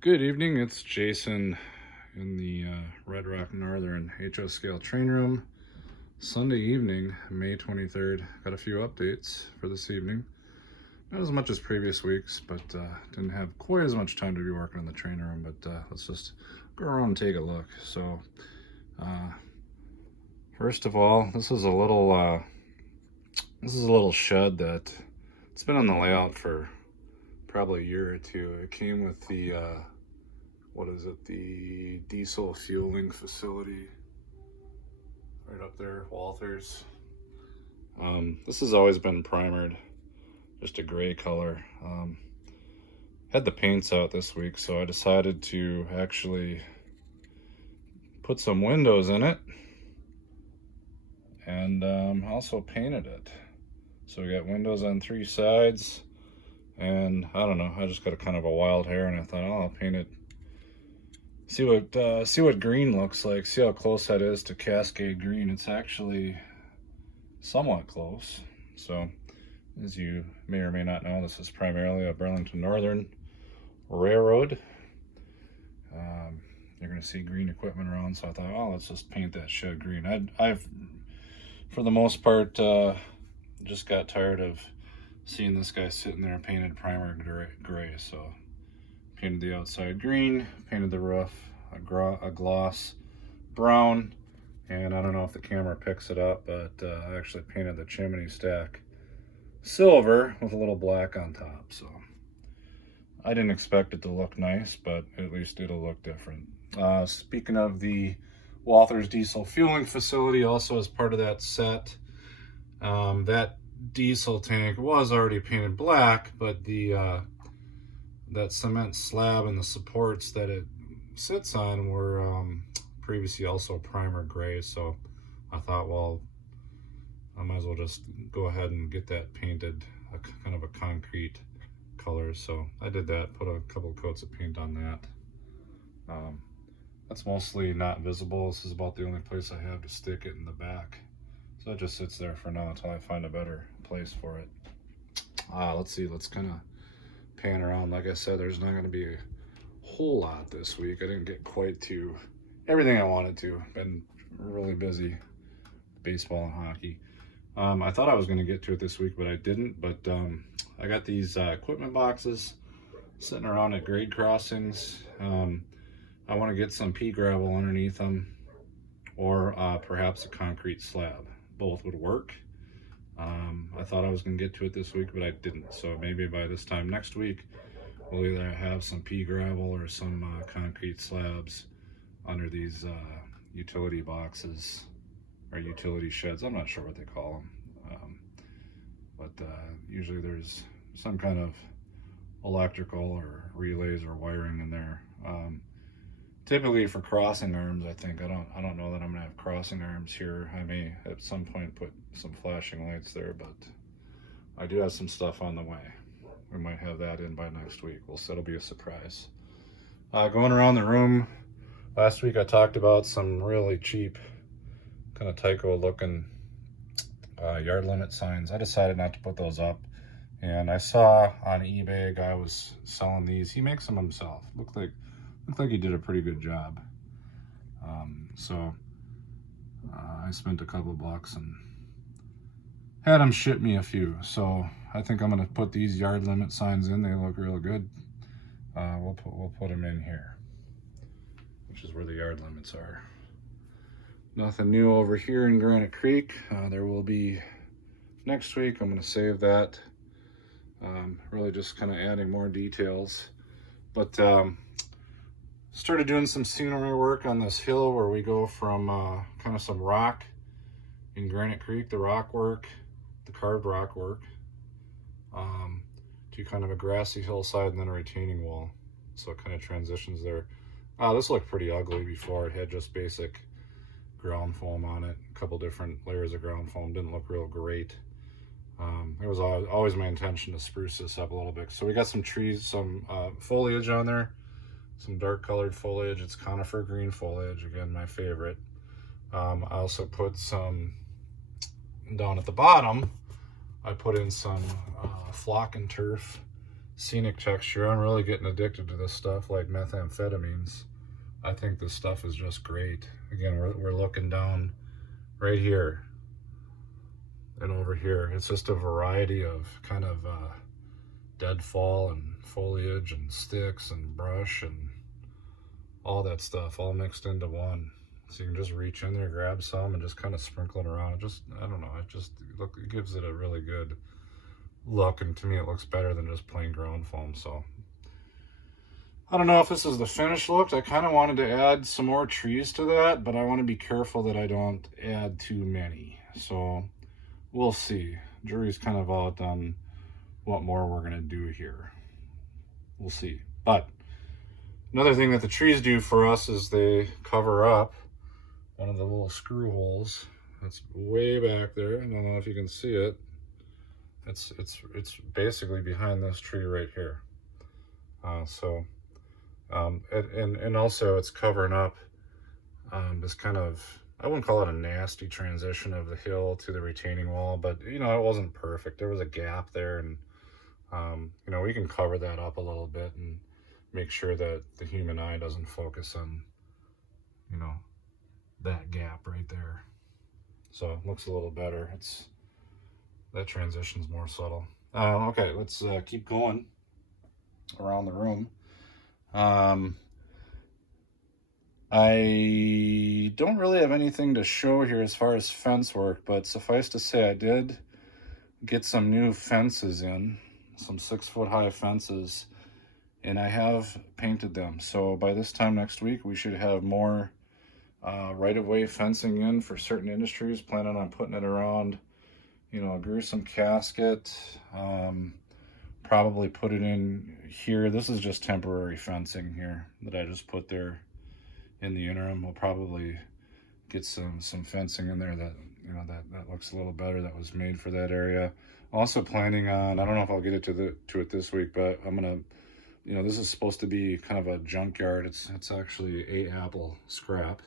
Good evening, it's Jason in the Red Rock Northern HO Scale Train Room. Sunday evening, May 23rd. Got a few updates for this evening. Not as much as previous weeks, but didn't have quite as much time to be working in the train room, but let's just go around and take a look. So, first of all, this is a little shed that it's been on the layout for probably a year or two. It came with the the diesel fueling facility right up there, Walthers. This has always been primered, just a gray color. Had the paints out this week, so I decided to actually put some windows in it and also painted it. So we got windows on three sides, and I don't know, I just got a kind of a wild hair and I thought, oh, I'll paint it. See what green looks like. See how close that is to Cascade green. It's actually somewhat close. So, as you may or may not know, this is primarily a Burlington Northern railroad. You're going to see green equipment around, so I thought, oh, let's just paint that shed green. I've for the most part, just got tired of seeing this guy sitting there painted primer gray. So painted the outside green, painted the roof a gloss brown, and I don't know if the camera picks it up, but I actually painted the chimney stack silver with a little black on top. So I didn't expect it to look nice, but at least it'll look different. Speaking of the Walthers diesel fueling facility, also as part of that set, that diesel tank was already painted black, but the that cement slab and the supports that it sits on were previously also primer gray. So I thought, well, I might as well just go ahead and get that painted kind of a concrete color. So I did that, put a couple coats of paint on that. That's mostly not visible. This is about the only place I have to stick it in the back. So it just sits there for now until I find a better place for it. Let's see, let's kind of pan around. Like I said, there's not going to be a whole lot this week. I didn't get quite to everything I wanted to. Been really busy, baseball and hockey. I thought I was going to get to it this week, but I didn't. But I got these equipment boxes sitting around at grade crossings. I want to get some pea gravel underneath them, or perhaps a concrete slab. Both would work. I thought I was going to get to it this week, but I didn't. So maybe by this time next week, we'll either have some pea gravel or some concrete slabs under these utility boxes or utility sheds. I'm not sure what they call them. But usually there's some kind of electrical or relays or wiring in there. Typically for crossing arms, I think. I don't know that I'm gonna have crossing arms here. I may at some point put some flashing lights there, but I do have some stuff on the way. We might have that in by next week. It'll be a surprise. Going around the room, last week I talked about some really cheap, kind of Tyco looking yard limit signs. I decided not to put those up, and I saw on eBay a guy was selling these. He makes them himself. Looked like he did a pretty good job. So I spent a couple bucks and had him ship me a few. So I think I'm gonna put these yard limit signs in. They look real good. We'll put them in here, which is where the yard limits are. Nothing new over here in Granite Creek. There will be next week. I'm gonna save that. Really just kind of adding more details, but started doing some scenery work on this hill where we go from kind of some rock in Granite Creek, the rock work, the carved rock work, to kind of a grassy hillside and then a retaining wall. So it kind of transitions there. This looked pretty ugly before. It had just basic ground foam on it, a couple different layers of ground foam. Didn't look real great. It was always my intention to spruce this up a little bit. So we got some trees, some foliage on there. Some dark colored foliage. It's conifer green foliage, again, my favorite. I also put some down at the bottom. I put in some flock and turf scenic texture. I'm really getting addicted to this stuff like methamphetamines. I think this stuff is just great. Again, we're looking down right here and over here. It's just a variety of kind of deadfall and foliage and sticks and brush and all that stuff all mixed into one. So you can just reach in there, grab some, and just kind of sprinkle it around. Just, I don't know, it gives it a really good look, and to me it looks better than just plain ground foam. So I don't know if this is the finished look. I kind of wanted to add some more trees to that, but I want to be careful that I don't add too many. So we'll see. Jury's kind of out on what more we're going to do here. We'll see. But another thing that the trees do for us is they cover up one of the little screw holes that's way back there. I don't know if you can see it. It's basically behind this tree right here. And also it's covering up this kind of, I wouldn't call it a nasty transition of the hill to the retaining wall, but you know, it wasn't perfect. There was a gap there, and you know, we can cover that up a little bit and make sure that the human eye doesn't focus on, you know, that gap right there. So it looks a little better. That transition's more subtle. Okay, let's keep going around the room. I don't really have anything to show here as far as fence work, but suffice to say I did get some new fences in, some 6-foot high fences, and I have painted them. So by this time next week, we should have more right-of-way fencing in for certain industries. Planning on putting it around, you know, a gruesome casket. Probably put it in here. This is just temporary fencing here that I just put there in the interim. We'll probably get some fencing in there that, you know, that looks a little better, that was made for that area. Also planning on, I don't know if I'll get it to it this week, but I'm gonna, you know, this is supposed to be kind of a junkyard. It's actually 8-apple scrap,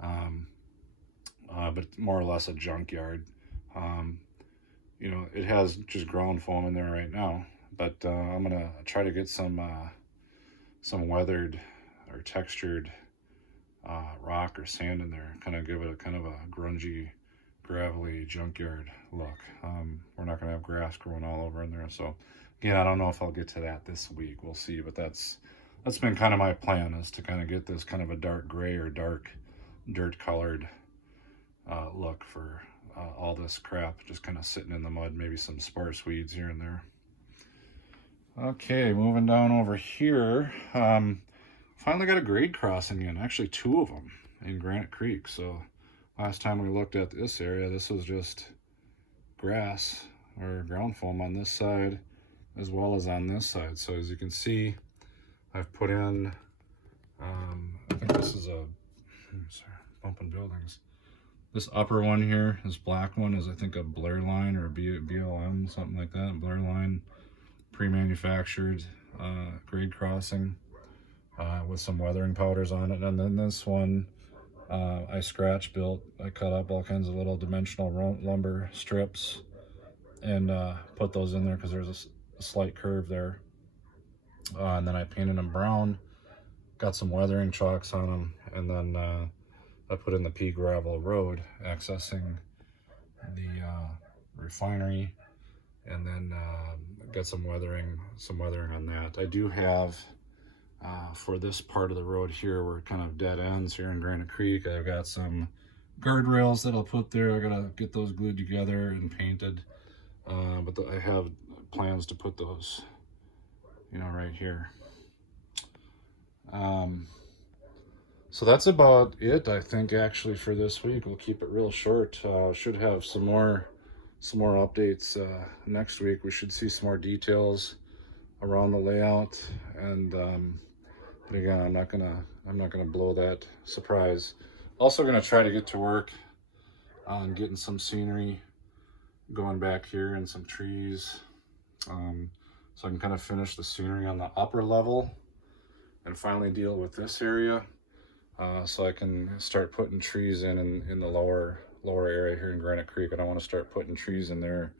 but more or less a junkyard. You know, it has just ground foam in there right now, but I'm gonna try to get some weathered or textured rock or sand in there, kind of give it a kind of a grungy, gravelly junkyard look. We're not gonna have grass growing all over in there, so again, I don't know if I'll get to that this week. We'll see, but that's been kind of my plan, is to kind of get this kind of a dark gray or dark dirt colored look for all this crap just kind of sitting in the mud, maybe some sparse weeds here and there. Okay, moving down over here. Finally got a grade crossing in, actually 2 of them in Granite Creek. So last time we looked at this area, this was just grass or ground foam on this side as well as on this side. So as you can see, I've put in, I think this is sorry, bumping buildings. This upper one here, this black one, is I think a Blair line or a BLM, something like that. Blair line, pre-manufactured grade crossing with some weathering powders on it. And then this one, I scratch built. I cut up all kinds of little dimensional lumber strips and put those in there because there's a slight curve there. And then I painted them brown, got some weathering chalks on them, and then I put in the pea gravel road accessing the refinery, and then got some weathering on that. I do have for this part of the road here, where it kind of dead ends here in Granite Creek, I've got some guardrails that I'll put there. I gotta get those glued together and painted, but I have plans to put those, you know, right here. So that's about it, I think, actually, for this week. We'll keep it real short. Should have some more updates next week. We should see some more details around the layout, and but again, I'm not gonna blow that surprise. Also gonna try to get to work on getting some scenery going back here and some trees, so I can kind of finish the scenery on the upper level and finally deal with this area. So I can start putting trees in the lower area here in Granite Creek. I don't want to start putting trees in there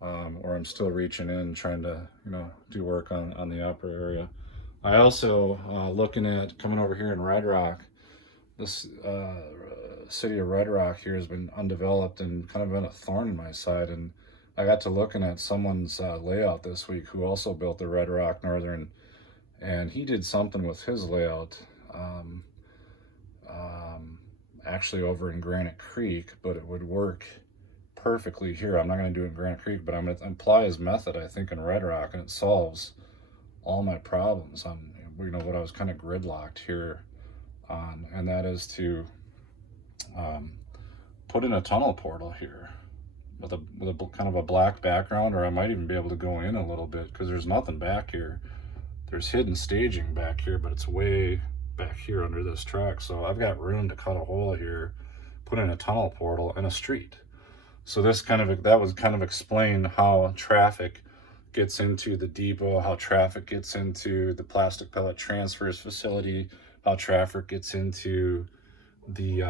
or I'm still reaching in trying to, you know, do work on the upper area. I also, looking at coming over here in Red Rock, this city of Red Rock here has been undeveloped and kind of been a thorn in my side. And I got to looking at someone's layout this week who also built the Red Rock Northern, and he did something with his layout. Actually over in Granite Creek, but it would work perfectly here. I'm not going to do it in Granite Creek, but I'm going to apply his method, I think, in Red Rock, and it solves all my problems on, you know, what I was kind of gridlocked here on, and that is to put in a tunnel portal here with a kind of a black background, or I might even be able to go in a little bit because there's nothing back here. There's hidden staging back here, but it's way back here under this track. So I've got room to cut a hole here, put in a tunnel portal and a street. So this that was kind of explain how traffic gets into the depot, how traffic gets into the plastic pellet transfers facility, how traffic gets into the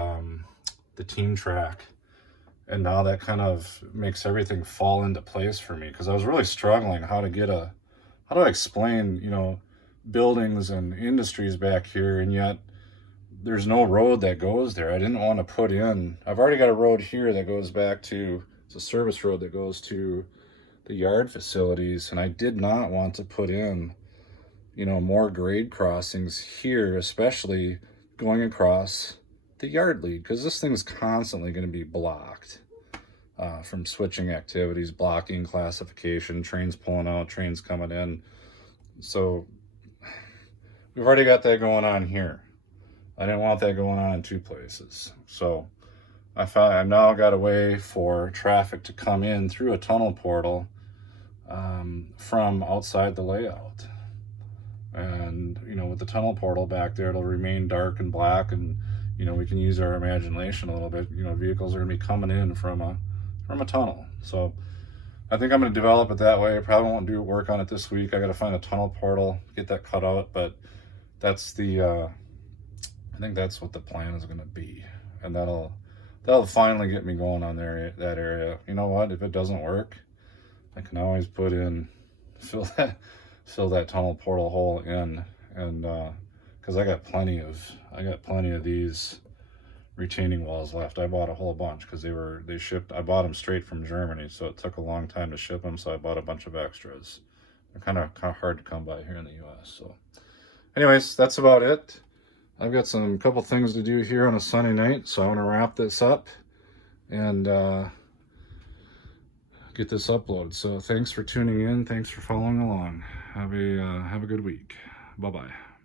team track. And now that kind of makes everything fall into place for me, because I was really struggling how do I explain, you know, buildings and industries back here, and yet there's no road that goes there. I didn't want to put in, I've already got a road here that goes back to, it's a service road that goes to the yard facilities, and I did not want to put in, you know, more grade crossings here, especially going across the yard lead, because this thing's constantly going to be blocked from switching activities, blocking, classification, trains pulling out, trains coming in. So we've already got that going on here. I didn't want that going on in two places. So I've now got a way for traffic to come in through a tunnel portal from outside the layout. And, you know, with the tunnel portal back there, it'll remain dark and black, and, you know, we can use our imagination a little bit. You know, vehicles are going to be coming in from a tunnel. So I think I'm going to develop it that way. I probably won't do work on it this week. I got to find a tunnel portal, get that cut out, but that's the I think that's what the plan is going to be, and that'll finally get me going on that area. You know what? If it doesn't work, I can always put in fill that tunnel portal hole in, and because I got plenty of these retaining walls left. I bought a whole bunch because they shipped. I bought them straight from Germany, so it took a long time to ship them. So I bought a bunch of extras. They're kind of hard to come by here in the U.S. So, anyways, that's about it. I've got some couple things to do here on a sunny night, so I want to wrap this up and get this uploaded. So thanks for tuning in. Thanks for following along. Have a good week. Bye-bye.